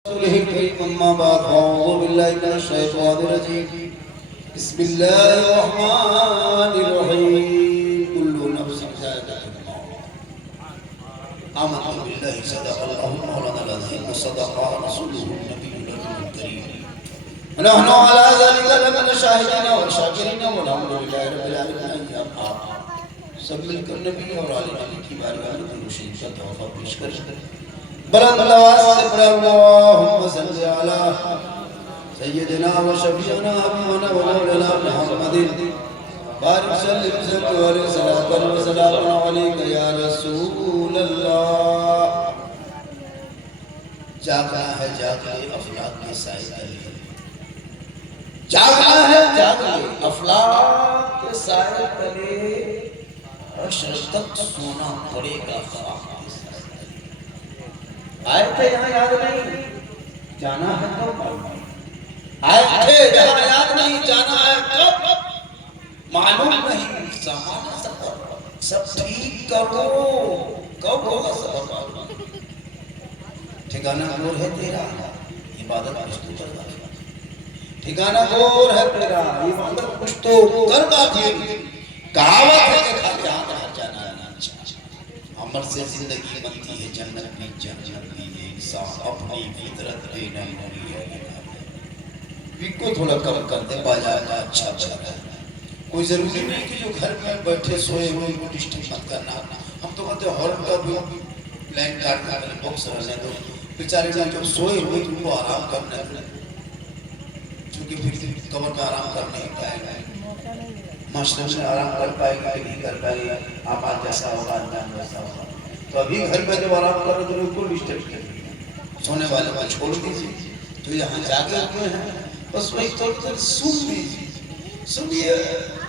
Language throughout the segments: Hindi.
सब मिलकर नबी और आले नबी की बारगाह में दुरूद का तोहफा पेश करें। बुलंद आवाज से पढ़ो अल्लाहुम्मा सल्ली अला सय्यिदिना व शफीना हबीबना व मौलाना मुहम्मदिन बारिक सल्लिम व सल्लम व सलाम अलैका या रसूल अल्लाह। जागना है जागे अफलाक के साए तले, जागना है जागे अफलाक के साए तले, तक सोना पड़ेगा ख्वाब के साए तले। आए थे यहाँ याद नहीं, जाना है कब? आए थे यहाँ याद नहीं, जाना है कब? मालूम नहीं, ज़माना सफर सब ठीक करो, कब होगा सफर? ठिकाना गोर है तेरा, इबादत कुछ तो कर बाकी। ठिकाना गोर है तेरा, इबादत कुछ तो कर बाकी। कहावत है कि खाली हाथ हाथ जाना है अच्छा। अमर से जिंदगी बनती है, जन्नत भी जन्नत भी। इंसान अपनी फितरत पे नहीं होगी है, को थोड़ा कम कर दे बाजार का अच्छा अच्छा है। कोई जरूरी नहीं कि जो घर में बैठे सोए हुए को डिस्टर्ब मत करना। हम तो कहते हॉल का भी लाइन काट कर बॉक्स रहने दो, बेचारे जब सोए हुए तुमको आराम करना है, क्योंकि फिर कमर का आराम कर नहीं पाएगा, मास्टर से आराम कर पाएगा कि नहीं कर पाएगा। आप आज जैसा होगा अंजाम वैसा होगा। तो अभी घर में जब आराम कर रहे तो बिल्कुल डिस्टर्ब कीजिए, सोने वाले को छोड़ दीजिए। तो यहाँ जागे हुए हैं, बस वही थोड़ी देर सुन लीजिए, सुनिए।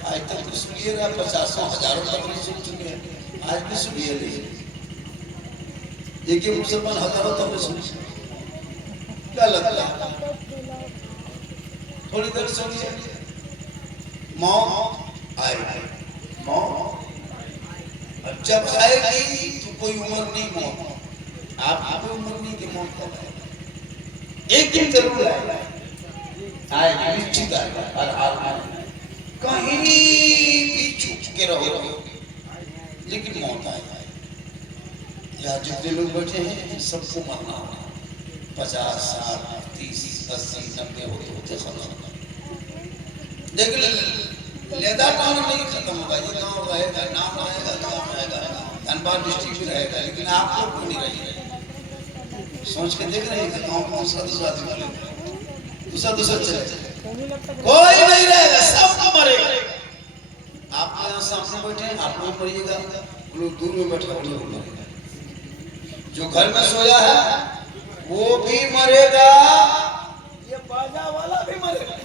आज तक तो सुनिए ना, 50 हजारों तक नहीं सुन चुके हैं, आज भी सुनिए। एक ही मुसलमान हजारों तक नहीं सुन, क्या लगता है? थोड़ी देर सुनिए। मौत आएगी, मौत जब आएगी तो कोई उम्र नहीं मौत, आपकी कोई उम्र नहीं कि मौत कब आएगी। एक दिन जरूर आएगा, आएगा निश्चित आएगा। हर हाल में कहीं भी छुप के रहो, लेकिन मौत आएगा। यहाँ जितने लोग बैठे हैं सबको मरना होगा। 50 60 30 80 90 होते खत्म, लेकिन लेदा टाउन नहीं खत्म होगा। ये गाँव रहेगा, नाम आएगा, काम आएगा, धनबाद डिस्ट्रिक्ट भी रहेगा, लेकिन आप लोग को नहीं रहेगा। सोच के देख रहे हैं कि गाँव को दूसरा आदमी मिलेगा, दूसरा चले, कोई नहीं रहेगा, सब मरेगा। आप यहाँ सामने बैठे हैं, आप लोग मरिएगा, लोग दूर में बैठे हैं, लोग मरेगा। जो घर में सोया है वो भी मरेगा, ये बाजा वाला भी मरेगा।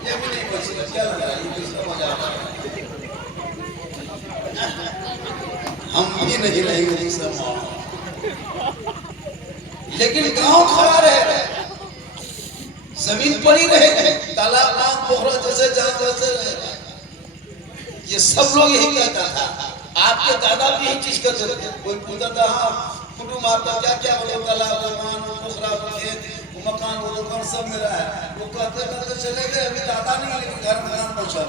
ये भी नहीं बचेगा। क्या लग रहा है? ये दूसरा मजा हम भी नहीं रहेंगे दूसरा माहौल, लेकिन गांव खड़ा रहेगा, जमीन पड़ी रहेगी, तालाब बांध पोखरा जैसे जहां जैसे रहेगा। ये सब लोग यही कहता था, आपके दादा भी यही चीज करते थे। कोई पूछता था, हाँ कुटुंब आपका क्या क्या बोले, तालाब बांध पोखरा खेत मकान वो दुकान सब मेरा है। वो कहते कहते चले गए, अभी दादा नहीं, लेकिन घर मकान पहुंचा।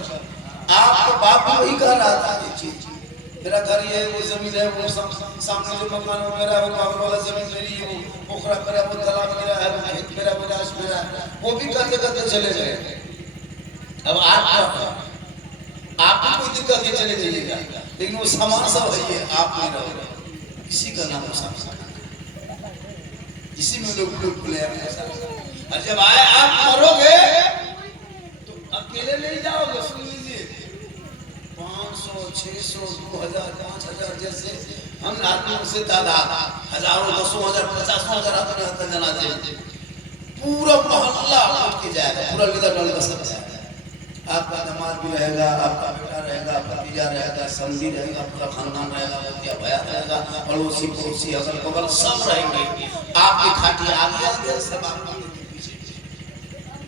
आपके बाप भी वही कह रहा था ये चीज, मेरा घर ये है, वो जमीन है, वो सामने जो मकान वो मेरा है, वो बाबू वाला जमीन मेरी है, वो पोखरा मेरा, वो तालाब मेरा है, वो खेत मेरा, वो राज मेरा है। वो भी कहते कहते चले गए। अब आप कोई दिक्कत नहीं, चले जाइएगा, लेकिन वो सामान सब है, आप नहीं रहोगे। इसी का नाम है, इसी में लोग प्लेयर हैं। और जब आए आप मरोगे तो अकेले नहीं जाओगे। सुन लीजिए, 500 600 2000 5000 जैसे हम आदमियों से तादाद हजारों 10,000 50,000 आदमी रहते जनाजे, पूरा मोहल्ला उठ के जाएगा, पूरा लिदा डलदा सब जाएगा। आपका दामाद भी रहेगा, आपका बेटा रहेगा, भतीजा रहेगा, समधी रहेगा, पूरा खानदान रहेगा, मुखिया भैया रहेगा, पड़ोसी पड़ोसी अगल बगल सब रहेंगे। आपकी खाटी आगे आगे सब आपके पीछे।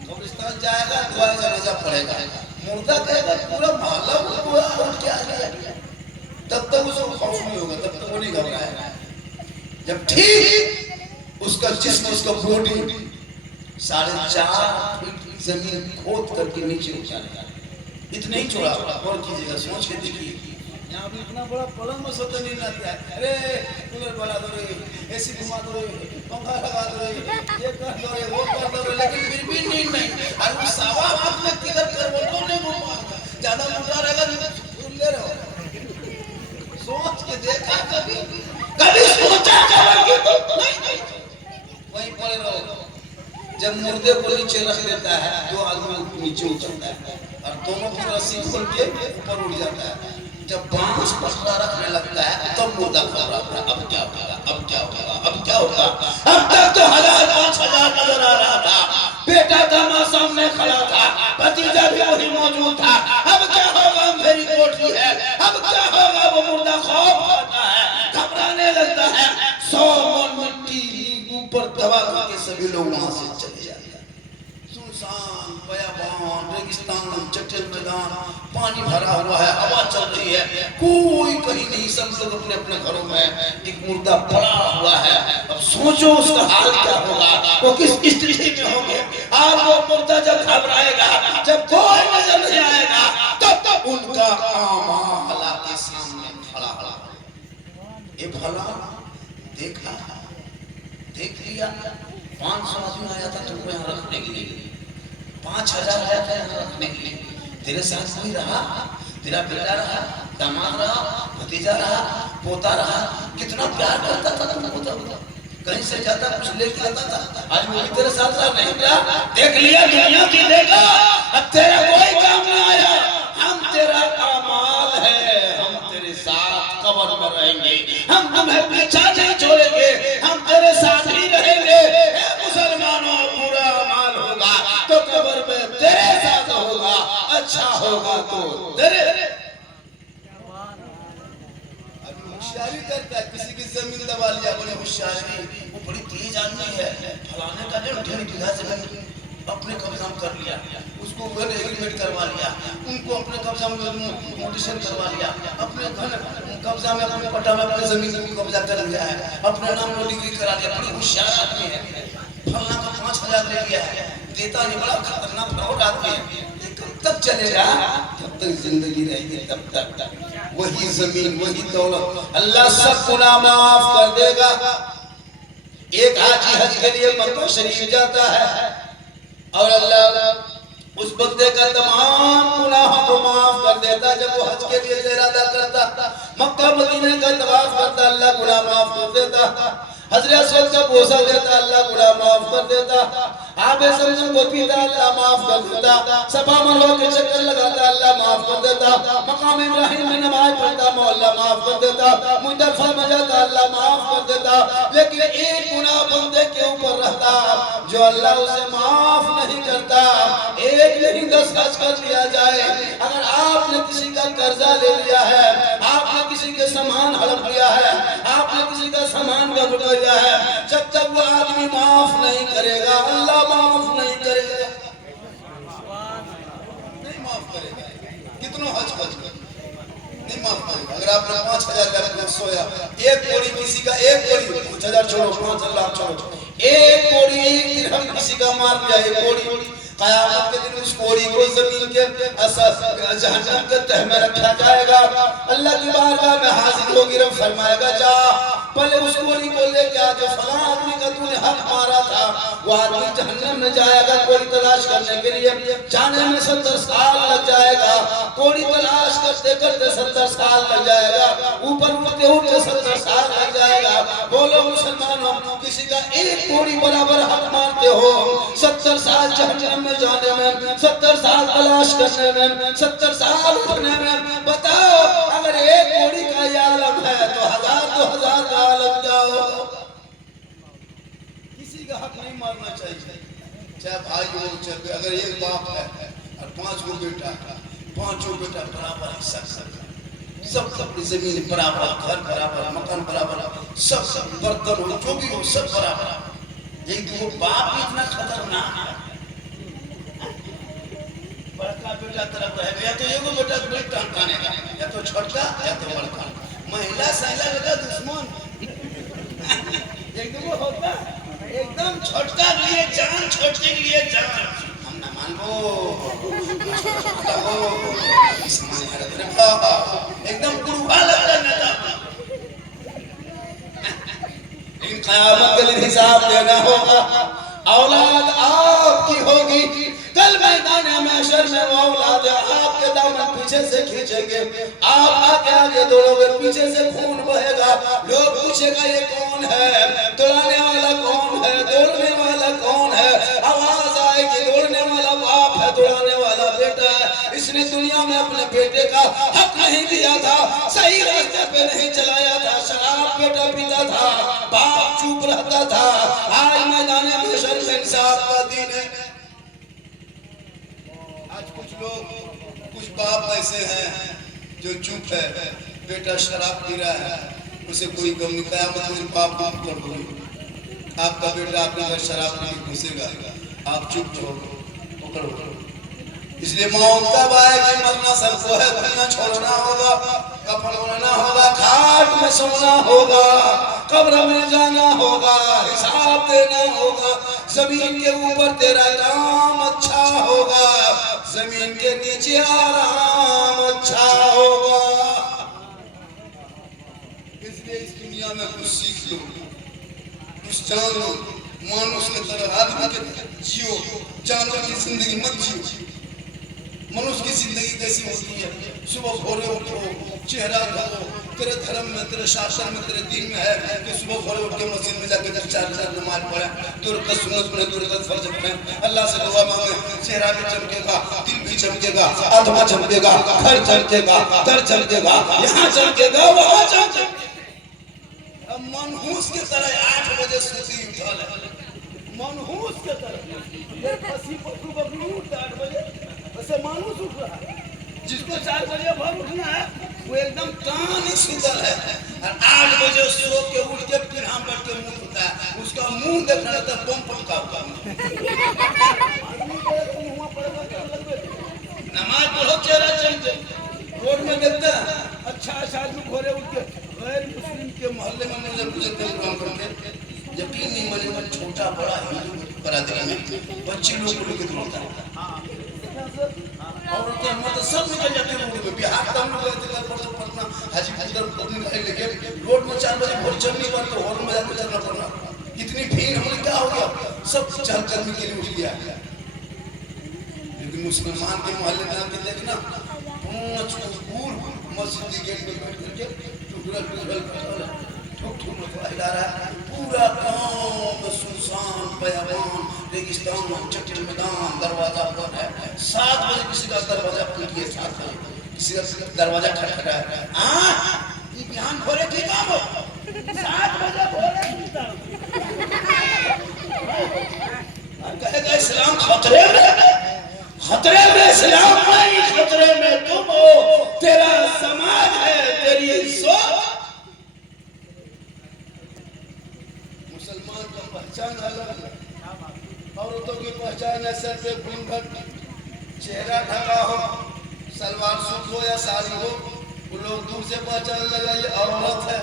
कब्रिस्तान जाएगा, दुआ जनाजा पड़ेगा, मुर्दा कहेगा पूरा मोहल्ला पूरा उठ के आ गया। तब तक उसको खौफ नहीं होगा, तब तक वो नहीं घबराएगा। जब ठीक उसका जिस्म, उसका बॉडी 4.5 फीट जमीन खोद करके नीचे उतारा, इतना ही चौड़ा। और कीजिएगा, सोच के देखिए, यहाँ भी इतना बड़ा पलंग में सोते नहीं लगता है। अरे कूलर बढ़ा दो रे, एसी घुमा दो रे, पंखा लगा दो रे, ये कर दो रे, वो कर दो रे, लेकिन फिर भी नींद नहीं। और वो सवा हाथ में किधर करवटों नहीं घुमा, ज्यादा मोटा रहेगा तो ले रहो। सोच के देखा कभी, कभी सोचा कभी नहीं, वहीं पड़े रहो। जब मुर्दे को नीचे रख देता है, 2 आदमी नीचे उतरता है और दोनों की रस्सी खोल के ऊपर उड़ जाता है। जब बांस पसरा रखने लगता है तब मुर्दा खड़ा होता है। अब क्या होगा, अब क्या होगा, अब क्या होगा? अब तक तो 1000-5000 नजर आ रहा था, बेटा दामा सामने खड़ा था, भतीजा भी वही मौजूद था। अब क्या होगा, मेरी कोठी है, अब क्या होगा? वो मुर्दा खौफ खाता है, घबराने लगता है। 100 मन मिट्टी ऊपर दबा करके सभी लोग वहां से चले जाते हैं। सुनसान बयाबान रेगिस्तान, जटिल मैदान, पानी भरा हुआ है, हवा चल रही है, कोई कहीं नहीं, सब लोग अपने अपने घरों में। एक मुर्दा पड़ा हुआ है। अब सोचो उसका हाल क्या होगा, वो किस स्थिति में होंगे। और वो मुर्दा जब घबराएगा, जब कोई नजर नहीं आएगा, तब उनका आमाला के सामने खड़ा खड़ा। ये भला देखा, देख लिया, 500 आदमी आया था तुमको यहाँ रखने के लिए, 5000 आया था यहाँ रखने के लिए। तेरे साथ कोई रहा, तेरा बेटा रहा, दामाद रहा, भतीजा रहा, पोता रहा, कितना प्यार करता था तुमको, तो कहीं से ज्यादा कुछ लेके आता था। आज वो भी तेरे साथ रहा, नहीं रहा, देख लिया, दुनिया की देखा, अब तेरा कोई काम नहीं आया। हम तेरा अमाल है, हम तेरे साथ कब्र में रहेंगे, हम तुम्हें पीछा नहीं छोड़ेंगे, हम तेरे साथ ही रहेंगे। मुसलमानों, बुरा अमाल होगा तो कब्र में तेरे साथ होगा, अच्छा होगा तो तेरे। अभी होशियारी करता है, किसी की जमीन दबा लिया, बड़ी होशियारी, वो बड़ी तेज आदमी है, फलाने का 1.5 बीघा जमीन अपने कब्जा में कर लिया, उसको घर एग्रीमेंट करवा लिया, उनको अपने कब्जा में नोटिशन करवा लिया, अपने घर कब्जा में, अपने पट्टा में, अपने जमीन को कब्जा कर लिया है, अपने नाम में डिग्री करा लिया। बड़ी होशियार आदमी है, फलना का 5000 ले लिया है, देता नहीं, बड़ा खतरनाक फ्रॉड आदमी है। कब तक चलेगा? जब तक जिंदगी रहेगी तब तक। वही जमीन, वही दौलत, अल्लाह सब गुनाह माफ कर देगा। एक हाजी हज के लिए मक्का शरीफ जाता है और अल्लाह उस बंदे का तमाम गुनाहों को माफ कर देता। जब वो हज के लिए इरादा करता, मक्का मदीने का तवाफ करता, अल्लाह गुनाह माफ कर देता। हजरत अस्वद का बोसा देता, अल्लाह गुनाह माफ कर देता। आबे ज़मज़म को पीता, अल्लाह माफ कर देता। सफा मरवा के चक्कर लगाता, अल्लाह माफ कर देता। मकाम इब्राहिम में नमाज पढ़ता, अल्लाह माफ कर देता। मुज़दलिफ़ा में जाता, अल्लाह माफ कर देता। लेकिन एक गुनाह बंदे के ऊपर रहता जो अल्लाह उसे माफ नहीं करता। एक नहीं 10 हज कर लिया जाए, अगर आपने किसी का कर्जा ले लिया है, आपने किसी के सामान हड़प लिया है, आपने किसी का सामान का लिया है, जब तक वो आदमी माफ नहीं करेगा, अल्लाह माफ नहीं करेगा, नहीं माफ करेगा। कितनों हज नहीं माफ करेगा। अगर आपने 5000 का सोया, एक कोड़ी किसी का, एक कोड़ी 5000 छोड़ो, 5 लाख छोड़ो, एक कोड़ी, एक दिरहम किसी का मार दिया, एक कोड़ी, क़यामत के दिन उस कोड़ी को जमीन के जहन्नम के तह में रखा जाएगा। अल्लाह की बारगाह में हाजिर होगी, रब फरमाएगा जा पहले उस कोड़ी को लेके आ, जो फलां आदमी का तूने हक मारा था, वो आदमी जहन्नम में जाएगा। कोड़ी तलाश करने के लिए जाने में 70 साल लग जाएगा, कोड़ी तलाश करते करते 70 साल लग जाएगा, ऊपर उठते उठते 70 साल लग जाएगा। बोलो मुसलमानों, किसी का एक कोड़ी बराबर हक मारते हो, 70 साल जहन्नम में जाने में, 70 साल तलाश करने में, 70 साल उठने में। बताओ, अगर एक कोड़ी का ये आलम है तो 1000-2000 का आलम क्या हो? किसी का हक नहीं मारना चाहिए, चाहे भाई हो, चाहे अगर एक बाप है और 5 गो बेटा, 5 बेटा बराबर हिस्सा, सब अपनी जमीन बराबर, घर बराबर, मकान बराबर, सब बर्तन हो, जो भी हो, सब बराबर। लेकिन वो बाप इतना खतरनाक है, बड़का बेटा तरफ रहेगा, या तो एगो बेटा बेटा कानेगा, या तो छोटका या तो बड़का। महिला सहिला बेटा दुश्मन एक दो होता, एकदम छोटका के लिए जान, छोटके के लिए जान। हम ना मानो एकदम गुरुआ लगता नेता। लेकिन क़यामत के दिन हिसाब देना होगा। औलाद आपकी होगी, कल मैदान महशर में वो औलाद आपके दामन पीछे से खींचेंगे, आप आगे आगे दौड़ोगे, पीछे से खून बहेगा, लोग पूछेगा ये कौन है, दौड़ाने वाला कौन है, दौड़ने वाला कौन है, आवाज आएगी दौड़ने वाला बाप है, दौड़ाने वाला बेटा है। इसने दुनिया में अपने बेटे का हक नहीं दिया था, सही रास्ते पे नहीं चलाया था, शराब बेटा पीता था, बाप चुप रहता था। आज मैदान महशर में इंसाफ का दिन है। आज कुछ लोग, कुछ बाप ऐसे हैं जो चुप है, बेटा शराब पी रहा है, उसे कोई गम नहीं। कयामत बाप बाप कर दो, आपका बेटा आपके घर शराब पी घुसेगा, आप चुप रहो, पकड़ो। इसलिए मौत कब आएगी, मरना सबको है, दुनिया छोड़ना होगा, कफन ओढ़ना होगा, खाट में सोना होगा, कब्र में जाना होगा, हिसाब देना होगा। जमीन के ऊपर तेरा काम अच्छा होगा, जमीन के नीचे आराम अच्छा होगा। इसलिए इस दुनिया में कुछ सीख लो, कुछ जान लो, मानुष की तरह आदमी के तरह जियो, जानवर की जिंदगी मत जियो। मनुष्य की जिंदगी कैसी होती है, सुबह भोरे उठो, चेहरा धो, तेरे धर्म में, तेरे शासन में, तेरे दीन में है कि सुबह भोरे उठ के मस्जिद में जाके 4 नमाज पढ़े, दो रकात सुन्नत पढ़े, 2 रकात फर्ज पढ़े, अल्लाह से दुआ मांगे, चेहरा भी चमकेगा, दिल भी चमकेगा, आत्मा चमकेगा, घर चमकेगा, दर चमकेगा, यहाँ चमकेगा, वहाँ चमकेगा। अब मनहूस की तरह 8 बजे सूती उठा ले, मनहूस के तरह ये पसी पटू बबलू उठता 8 बजे, वैसे मानुस उठ रहा है। जिसको 4 बजे भर उठना है वो एकदम टान सुतल है, और 8 बजे सो के उठ के फिर हम बैठ के मुंह धोता है, उसका मुंह देखना रहता है, बम पटका होगा। नमाज पढ़ो, चेहरा चमके, रोड में देखते हैं अच्छा आदमी भोरे उठ के गैर मुस्लिम के मोहल्ले में मुझे प्रोग्राम करके, यकीन नहीं माने, छोटा बड़ा हिंदू बरादरी में बच्चे लोग को लेकर दौड़ता है, और तो मत सब निकल जाते हैं रोड में। बिहार तक हम लोग गए थे पटना हाजीपुर अपनी गाड़ी लेके, रोड में 4 बजे भोर चलने पर तो हॉर्न में जाकर चलना पड़ना, इतनी भीड़ हमने क्या हो गया, सब चहलकदमी के लिए उठ गया। लेकिन मुसलमान के मोहल्ले में आके देखना, 5 पूर्व मस्जिद के गेट पे बैठ करके टुकड़ा ठुक जा रहा है, पूरा गांव सुनसान बयाबान रेगिस्तान चट्टिल मैदान, दरवाजा बंद है। 7 बजे किसी का दरवाजा खुल गया, 7 बजे किसी का दरवाजा खटखटाया, ये बिहान भोरे की काम हो, 7 बजे भोरे कहेगा इस्लाम खतरे में, खतरे में इस्लाम नहीं, खतरे में तुम हो, तेरा समाज है, तेरी सोच। मुसलमान का पहचान अलग है, औरतों की पहचान है सर पे घूंघट, चेहरा ढका हो, सलवार सूट हो या साड़ी हो, वो लोग दूर से पहचान लगा ये औरत है।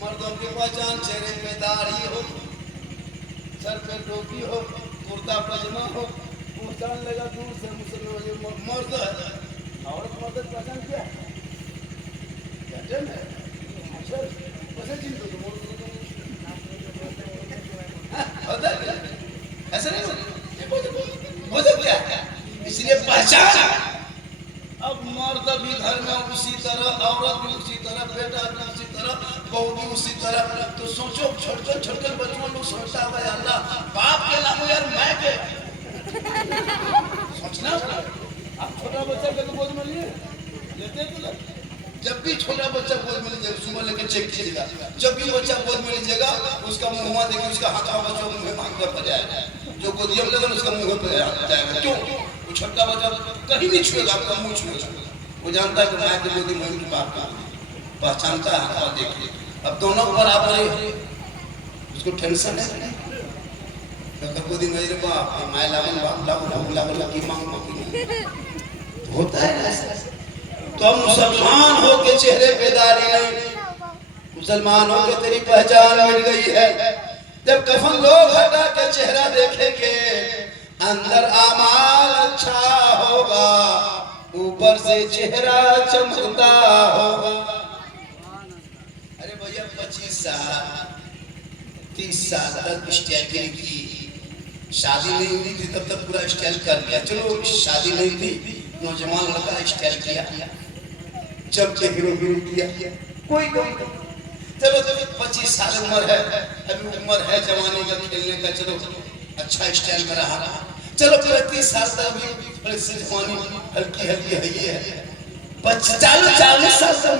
मर्दों की पहचान चेहरे पे दाढ़ी हो, सर पे टोपी हो, कुर्ता पजामा हो, पहचान लगा दूर से मुसलमान मर्द है। औरत मर्द पहचान क्या है, ऐसा नहीं होता क्या, इसलिए पहचान। अब मर्द भी घर में उसी तरह, औरत भी उसी तरह, बेटा भी उसी तरह, बहू भी उसी तरह। तो सोचो छोटे बच्चों लोग सोचता है अल्लाह बाप के अलावा यार मैं के सोचना। आप छोटा बच्चा के गोद में लिए लेते तो जब भी छोटा बच्चा गोद में लीजिएगा, सुबह लेकर चेक कीजिएगा, जब भी बच्चा गोद में लीजिएगा उसका मुंह देखिए, उसका हाथ बच्चा मुंह मांग पर जाएगा, जो गोदिया में लगेगा उसका मुंह पर जाएगा। क्यों? वो छोटा बच्चा कहीं नहीं छुएगा, आपका मुंह छुएगा, वो जानता है कि माँ की गोदी में की बात पहचानता है, हाथ देखिए। अब दोनों बराबर है, उसको टेंशन है गोदी में माँ लागन बाप की मांग होता है। तो हम मुसलमान हो के चेहरे पे दाढ़ी नहीं, मुसलमानों के तेरी पहचान मिट गई है। जब कफन लोग हटा के चेहरा देखेंगे, अंदर आमाल अच्छा होगा, ऊपर से चेहरा चमकता होगा। अरे भैया 25 साल 30 साल तक स्टाइल की, शादी नहीं हुई थी तब तक पूरा स्टाइल कर लिया। चलो शादी नहीं थी, नौजवान लड़का स्टाइल किया, जब के हीरो किया, कोई चलो 25 साल उम्र है, अभी उम्र है जवानी का खेलने का, चलो अच्छा स्टाइल में रहा। चलो 35 साल तक अभी थोड़ी सी जवानी हल्की हल्की है, ये है 40 साल तक,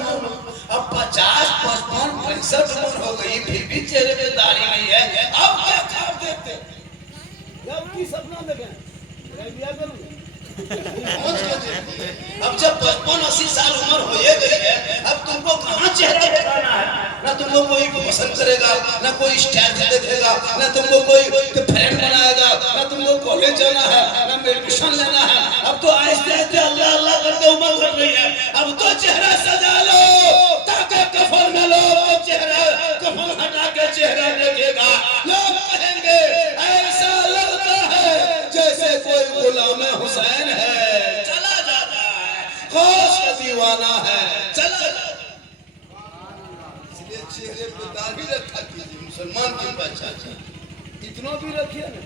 अब 50 55 65 उम्र हो गई, फिर भी चेहरे पे दाढ़ी नहीं है। अब क्या खाब देते, जब की सपना देखें बिया करूंगा। अब जब 55-80 साल उम्र हो गई है, अब तुमको कहाँ चेहरा दिखाना है? ना तुमको कोई पसंद करेगा, ना कोई स्टाइल देखेगा, ना तुमको कोई फ्रेंड बनाएगा, ना तुमको कॉलेज जाना है, ना मेडिटेशन लेना है। अब तो आहिस्ते आहिस्ते अल्लाह अल्लाह करते उम्र घट रही है। अब तो चेहरा सजा लो ताकि कफन में लोग चेहरा, कफन हटा के चेहरा देखेगा, लोग कहेंगे ऐसा लगता है जैसे कोई गुलाम हुसैन है, चला जाता है, खास का दीवाना है, चला जाता है। इसलिए चेहरे पे दाढ़ी रखा कीजिए, मुसलमान की पहचान। इतना भी रखिए ना,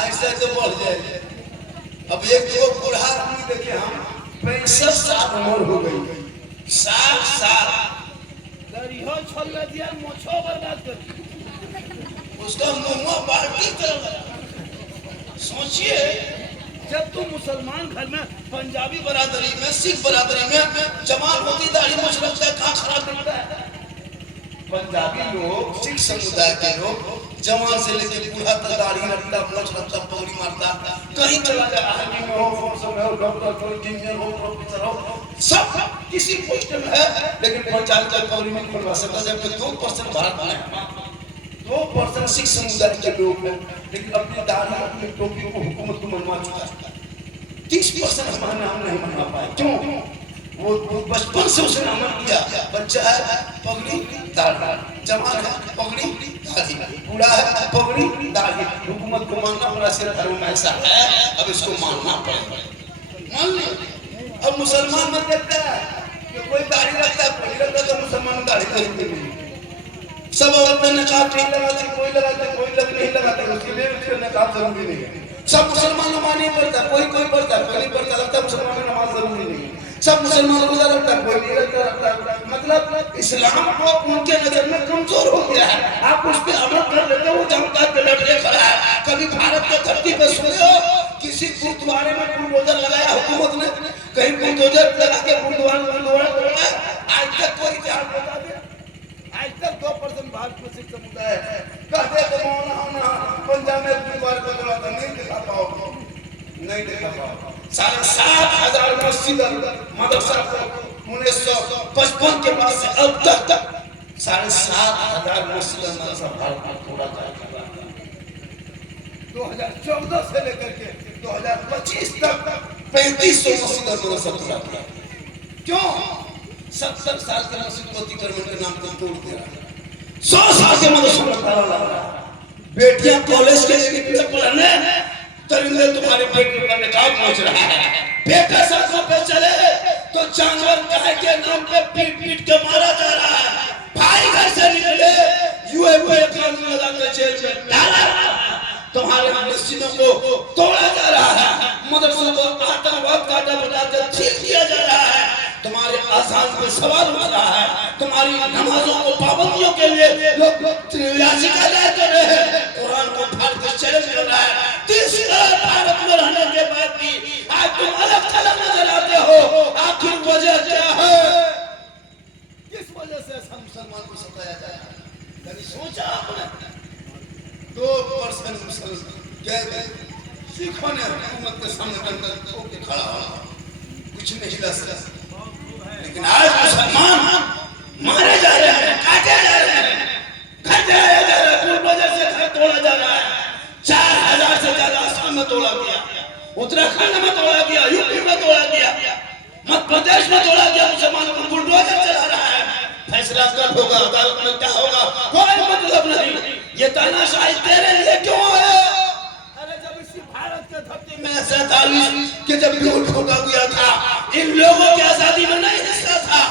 ऐसे तो बढ़ जाए। अब एक दो बूढ़ा आदमी देखे हम 65 साल उम्र हो गई, 60 साल दरिया छोड़ दिया, मोछो बर्बाद कर दी, उसका मुंह बाल्टी तरह। सोचिए जब तुम मुसलमान घर में पंजाबी बरादरी में, सिख बरादरी में जवान होती दाढ़ी मूछ रखता है, कहाँ खराब लगता है? पंजाबी लोग, सिख समुदाय के लोग जवान से लेकर बूढ़ा तक दाढ़ी रखता, मूछ रखता, पगड़ी मारता, कहीं चला जा, आर्मी में हो, फोर्स में हो, डॉक्टर हो, इंजीनियर हो, प्रोफेसर हो, सब किसी पोस्ट में है, लेकिन पंजाबी का पगड़ी नहीं खुलवा सकता। जबकि 2% भारत में 2% सिख समुदाय के लोग हैं, लेकिन अपनी दाढ़ी अपनी टोपी को हुकूमत को मनवा चुका है। 30% हमारे नाम नहीं मनवा पाए। क्यों? वो बचपन से उसने अमल किया। बच्चा है पगड़ी दाढ़ी, जवान है पगड़ी दाढ़ी, बूढ़ा है पगड़ी दाढ़ी, हुकूमत को मानना पड़ा। सिर्फ धर्म में ऐसा है, अब इसको मानना पड़ेगा, मान ली। अब मुसलमान में देखता है कि कोई दाढ़ी रखता है, पगड़ी रखता है, तो मुसलमान दाढ़ी खरीदते नहीं। सब औरत ने नकाब नहीं लगाती, कोई लगाते, कोई लग नहीं लगाते, उसके लिए उसके नकाब जरूरी नहीं है। सब मुसलमान नमाज नहीं पढ़ता, कोई कोई पढ़ता, कोई नहीं पढ़ता, लगता मुसलमान में नमाज जरूरी नहीं है। सब मुसलमान रोजा रखता, कोई नहीं रखता। मतलब इस्लाम को उनके नजर में कमजोर हो गया है। आप उस पर अमल कर लेते हो, वो जनता के लड़के खड़ा है। कभी भारत के धरती पर सुने हो किसी गुरुद्वारे में बुलडोजर लगाया हुकूमत ने? कहीं बुलडोजर लगा के गुरुद्वारा तोड़ा? आज तक कोई इतिहास बता दे। आज तक 2% भारत में सिख समुदाय है। कहते तो मौलाना पंजाब में गुरुद्वारे को तोड़ा था, नहीं दिखा पाओ, नहीं दिखा पाओ। 7,500 मस्जिद मदरसा 1955 के बाद से अब तक 7,500 मस्जिद मदरसा भारत में तोड़ा जा चुका है। 2014 से लेकर के 2025 तक 3500 मस्जिद मदरसा तोड़ा गया। क्यों? 70 साल के मस्जिद को अतिक्रमण के नाम पर तोड़ दिया, 100 साल के मदरसों में ताला लगा रहा। बेटियां कॉलेज के पढ़ने, दरिंदे तुम्हारे बेटे का निकाब पहुंच रहा है। बेटा सड़कों पे चले तो जानवर गाय के नाम पे पीट पीट के मारा जा रहा है। भाई घर से निकले यूएपीए कानून लगा के जेल में डाला रहा है। तुम्हारे मस्जिदों को तोड़ा जा रहा है, मदरसों को आतंकवाद का अड्डा बताकर छीन दिया जा रहा है। तुम्हारे आजान पे सवाल उठ रहा है, तुम्हारी नमाजों को पाबंदियों के लिए लोग याचिका दायर कर रहे हैं, कुरान को फाड़ कर चैलेंज कर रहा है। 30 साल भारत में रहने के बाद भी आज तुम अलग थलग नजर आते हो। आखिर वजह क्या है? किस वजह से हम मुसलमान को सताया जाए? कभी सोचा आपने? 2% मुसलमान क्या सिखों ने हुकूमत के सामने डंडा होकर खड़ा हो, कुछ नहीं ला सका। लेकिन आज मुसलमान मारे जा रहे हैं, काटे जा रहे हैं, घर गिराया जा रहा है, बुलडोजर से घर तोड़ा जा रहा है। 4000 से ज्यादा असम में तोड़ा गया, उत्तराखंड में तोड़ा गया, यूपी में तोड़ा गया, मध्य प्रदेश में तोड़ा गया। मुसलमानों को बुलडोजर चला रहा है, फैसला कब होगा, अदालत में क्या होगा, कोई मतलब नहीं। ये तानाशाही तेरे लिए क्यों है? अरे जब इसी भारत के धरती में मैं 47 के जब भी उठा गया था, इन लोगों की आजादी में नहीं हिस्सा था।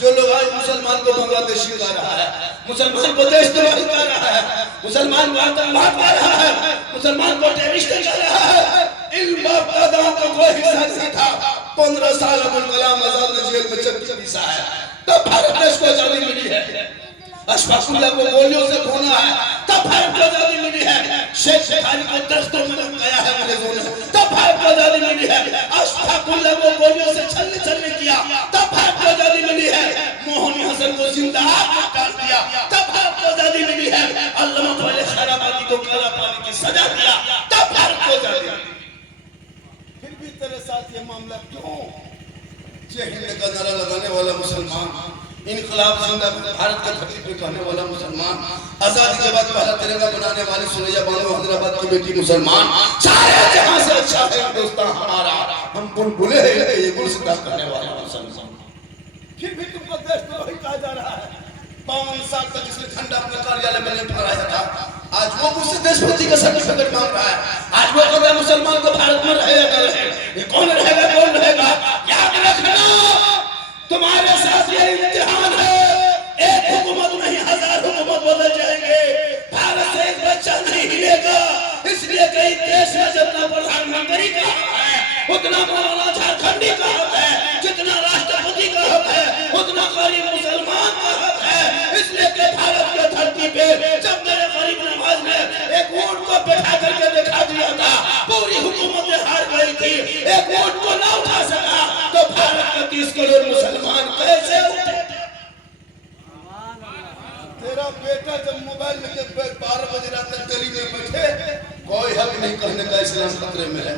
जो लोग आज मुसलमान को बांग्लादेशी कर रहा है, मुसलमान को देशद्रोही कर रहा है, मुसलमान को आतंकवाद कर रहा है, मुसलमान को टेररिस्ट कर रहा है, इन बाप दादाओं का कोई हिस्सा नहीं था। 15 साल अब्दुल कलाम आजाद ने जेल में चक्की पीसा है, तब भारत देश को आजादी मिली है। अशफाकुल्लाह को गोलियों से भूना है, तब भारत को आजादी मिली है। शेख बुखारी को दस्तों में लटकाया है अंग्रेजों ने, तब भारत को आजादी मिली है। अशफाकुल्लाह को गोलियों से छलनी किया, तब भारत को आजादी मिली है। मोहनी हसन को जिंदा आग में डाल दिया, तब भारत को आजादी मिली है। अल्लामा वाले खैराबादी को काला पानी की सजा दिया, तब भारत को आजादी मिली। फिर भी तेरे साथ ये मामला क्यों? जय हिंद का नारा लगाने वाला मुसलमान, इनकलाब जिंदाबाद भारत के धरती पे कहने वाला मुसलमान, आजादी के बाद पहला तिरंगा बनाने वाली सुरैया बानो हैदराबाद की बेटी मुसलमान, सारे जहां से अच्छा है हिंदुस्तान हमारा, हम बुलबुले हैं ये गुलसिता करने वाला मुसलमान। फिर भी तुमको देशद्रोही कहा जा रहा है। 52 साल तक इसने झंडा अपने कार्यालय में नहीं फहराया था, आज वो मुझसे देशभक्ति का सर्टिफिकेट मांग रहा है। आज वो कहता है मुसलमान को भारत में रहेगा, ये कौन रहेगा कौन रहेगा? याद रखना तुम्हारे साथ ये इम्तिहान है, एक हुकूमत नहीं 1000 हुकूमत बदल जाएंगे, भारत से एक बच्चा नहीं हिलेगा। इसलिए कई देश में जितना प्रधानमंत्री का हक है उतना मौलाना झारखंडी का हक है, जितना राष्ट्रपति का हक है उतना गरीब मुसलमान का हक है। इसलिए कि भारत के धरती पे जब मेरे गरीब नवाज ने एक ऊंट को बैठा करके दिखा दिया था, पूरी हुकूमतें हार गई थी, एक ऊंट को ना उठा सका, तो भारत के 30 करोड़ मुसलमान कैसे उठे? तेरा बेटा जब मोबाइल लेके 12 बजे रात तक गली में बैठे, कोई हक नहीं कहने का इस्लाम खतरे में है।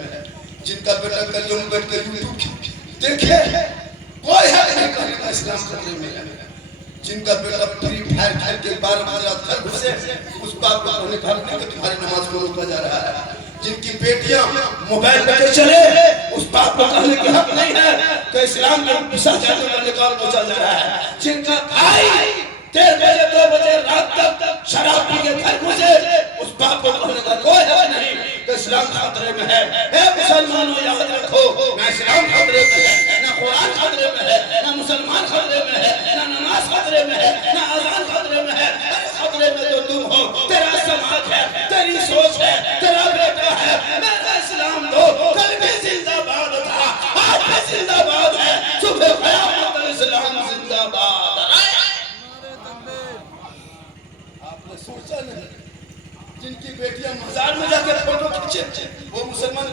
जिनका बेटा गलियों में बैठ के यूट्यूब देखे, कोई हक नहीं कहने का इस्लाम खतरे में है। जिनका बेटा फ्री फायर खेल के 12 बजे रात घर घुसे, उस बाप को कहने का हक नहीं कि तुम्हारी नमाज को रोका जा रहा है। जिनकी बेटियां मोबाइल लेके चले, उस बाप को कहने का हक नहीं है कि इस्लाम के दिशा जाने का निकाल पहुंचा जा रहा है। जिनका भाई 1:30 बजे 2 बजे रात तक शराब पी के घर घुसे, उस बाप को कहने का कोई हक नहीं कि इस्लाम खतरे में है। ए मुसलमानों याद रखो, ना इस्लाम खतरे में है, ना कुरान खतरे में है, ना मुसलमान खतरे में है, ना नमाज खतरे में है, ना अज़ान खतरे में है। अरे खतरे में तो तुम हो, तेरा समाज है, तेरी सोच है, तेरा बेटा है। मेरा इस्लाम तो कल भी जिंदाबाद था, आज भी जिंदाबाद है, सुबह क़यामत तक इस्लाम जिंदाबाद। आपने सोचा नहीं जिनकी बेटियां मजार में जाके फोटो खींचे वो मुसलमान